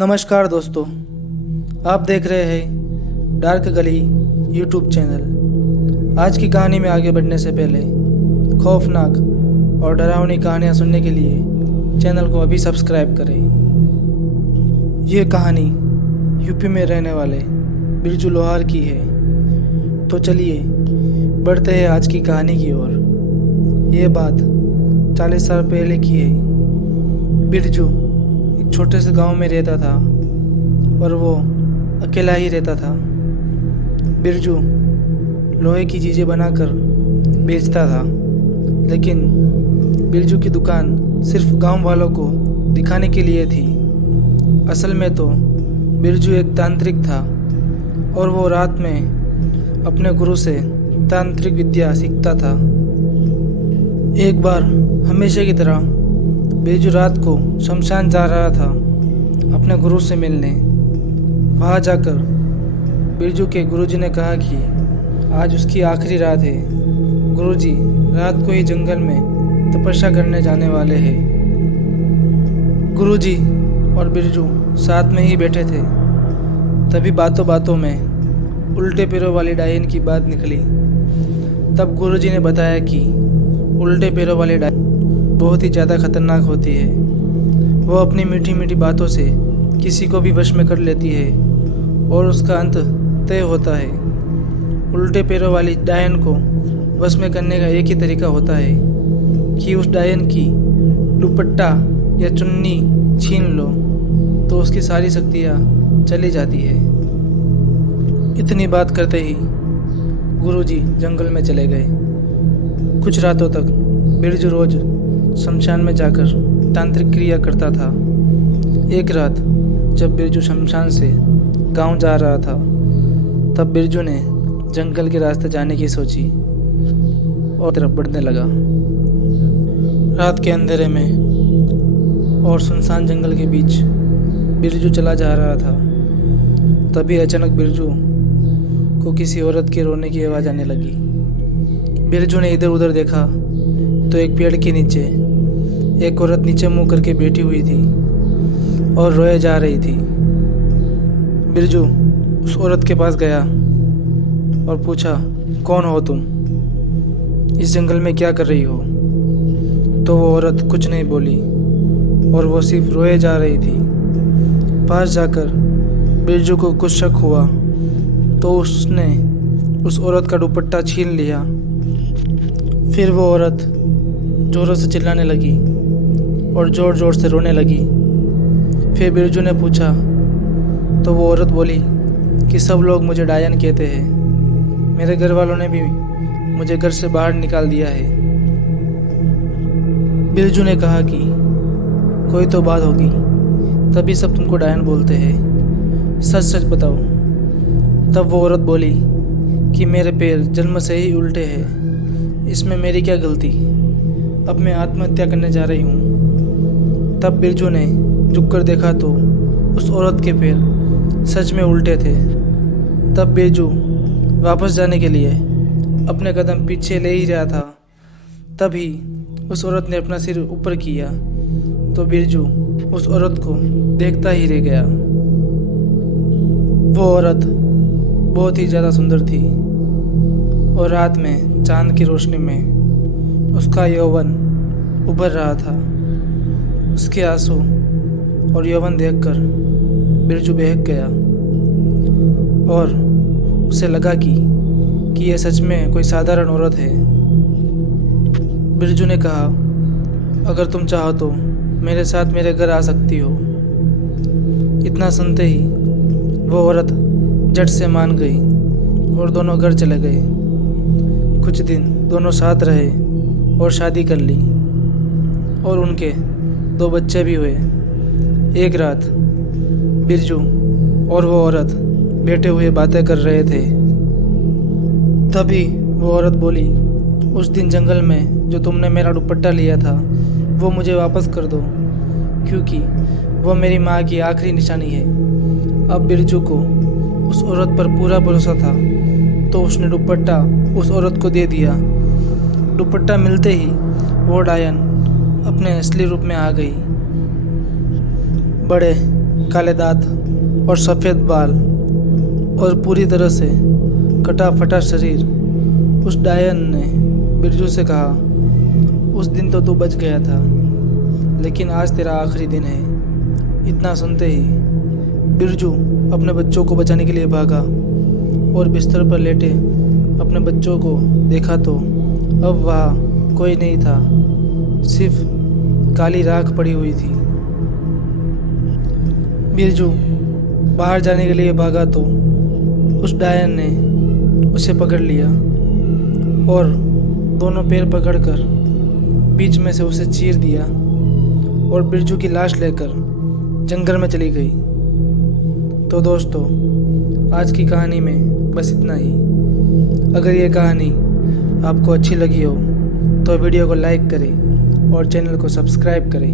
नमस्कार दोस्तों, आप देख रहे हैं डार्क गली यूट्यूब चैनल। आज की कहानी में आगे बढ़ने से पहले खौफनाक और डरावनी कहानियाँ सुनने के लिए चैनल को अभी सब्सक्राइब करें। ये कहानी यूपी में रहने वाले बिरजू लोहार की है। तो चलिए बढ़ते हैं आज की कहानी की ओर। ये बात 40 साल पहले की है। बिरजू एक छोटे से गांव में रहता था और वो अकेला ही रहता था। बिरजू लोहे की चीज़ें बनाकर बेचता था, लेकिन बिरजू की दुकान सिर्फ गांव वालों को दिखाने के लिए थी। असल में तो बिरजू एक तांत्रिक था और वो रात में अपने गुरु से तांत्रिक विद्या सीखता था। एक बार हमेशा की तरह बिरजू रात को शमशान जा रहा था अपने गुरु से मिलने। वहाँ जाकर बिरजू के गुरुजी ने कहा कि आज उसकी आखिरी रात है। गुरुजी रात को ही जंगल में तपस्या करने जाने वाले हैं। गुरुजी और बिरजू साथ में ही बैठे थे। तभी बातों बातों में उल्टे पैरों वाली डायन की बात निकली। तब गुरुजी ने बताया कि उल्टे पैरों वाली डायन बहुत ही ज़्यादा खतरनाक होती है। वो अपनी मीठी मीठी बातों से किसी को भी वश में कर लेती है और उसका अंत तय होता है। उल्टे पैरों वाली डायन को वश में करने का एक ही तरीका होता है कि उस डायन की दुपट्टा या चुन्नी छीन लो तो उसकी सारी शक्तियाँ चली जाती है। इतनी बात करते ही गुरुजी जंगल में चले गए। कुछ रातों तक बिरजू रोज शमशान में जाकर तांत्रिक क्रिया करता था। एक रात जब बिरजू शमशान से गांव जा रहा था, तब बिरजू ने जंगल के रास्ते जाने की सोची और तरफ बढ़ने लगा। रात के अंधेरे में और सुनसान जंगल के बीच बिरजू चला जा रहा था। तभी अचानक बिरजू को किसी औरत के रोने की आवाज़ आने लगी। बिरजू ने इधर उधर देखा तो एक पेड़ के नीचे एक औरत नीचे मुंह करके बैठी हुई थी और रोए जा रही थी। बिरजू उस औरत के पास गया और पूछा, कौन हो तुम? इस जंगल में क्या कर रही हो? तो वो औरत कुछ नहीं बोली और वो सिर्फ रोए जा रही थी। पास जाकर बिरजू को कुछ शक हुआ तो उसने उस औरत का दुपट्टा छीन लिया। फिर वो औरत जोरों से चिल्लाने लगी और जोर जोर से रोने लगी। फिर बिरजू ने पूछा तो वो औरत बोली कि सब लोग मुझे डायन कहते हैं। मेरे घर वालों ने भी मुझे घर से बाहर निकाल दिया है। बिरजू ने कहा कि कोई तो बात होगी, तभी सब तुमको डायन बोलते हैं। सच सच बताओ। तब वो औरत बोली कि मेरे पैर जन्म से ही उल्टे हैं, इसमें मेरी क्या गलती? अब मैं आत्महत्या करने जा रही हूँ। तब बिरजू ने झुककर देखा तो उस औरत के पैर सच में उल्टे थे। तब बिरजू वापस जाने के लिए अपने कदम पीछे ले ही रहा था। तभी उस औरत ने अपना सिर ऊपर किया तो बिरजू उस औरत को देखता ही रह गया। वो औरत बहुत ही ज़्यादा सुंदर थी और रात में चांद की रोशनी में उसका यौवन उभर रहा था। उसके आंसू और यौवन देखकर बिरजू बहक गया और उसे लगा कि यह सच में कोई साधारण औरत है। बिरजू ने कहा, अगर तुम चाहो तो मेरे साथ मेरे घर आ सकती हो। इतना सुनते ही वो औरत झट से मान गई और दोनों घर चले गए। कुछ दिन दोनों साथ रहे और शादी कर ली और उनके 2 बच्चे भी हुए। एक रात बिरजू और वो औरत बैठे हुए बातें कर रहे थे। तभी वो औरत बोली, उस दिन जंगल में जो तुमने मेरा दुपट्टा लिया था वो मुझे वापस कर दो, क्योंकि वो मेरी माँ की आखिरी निशानी है। अब बिरजू को उस औरत पर पूरा भरोसा था तो उसने दुपट्टा उस औरत को दे दिया। दुपट्टा मिलते ही वो डायन अपने असली रूप में आ गई। बड़े काले दांत और सफ़ेद बाल और पूरी तरह से कटा फटा शरीर। उस डायन ने बिरजू से कहा, उस दिन तो तू बच गया था, लेकिन आज तेरा आखिरी दिन है। इतना सुनते ही बिरजू अपने बच्चों को बचाने के लिए भागा और बिस्तर पर लेटे अपने बच्चों को देखा तो अब वहाँ कोई नहीं था, सिर्फ काली राख पड़ी हुई थी। बिरजू बाहर जाने के लिए भागा तो उस डायन ने उसे पकड़ लिया और दोनों पैर पकड़कर बीच में से उसे चीर दिया और बिरजू की लाश लेकर जंगल में चली गई। तो दोस्तों, आज की कहानी में बस इतना ही। अगर ये कहानी आपको अच्छी लगी हो तो वीडियो को लाइक करें और चैनल को सब्सक्राइब करें।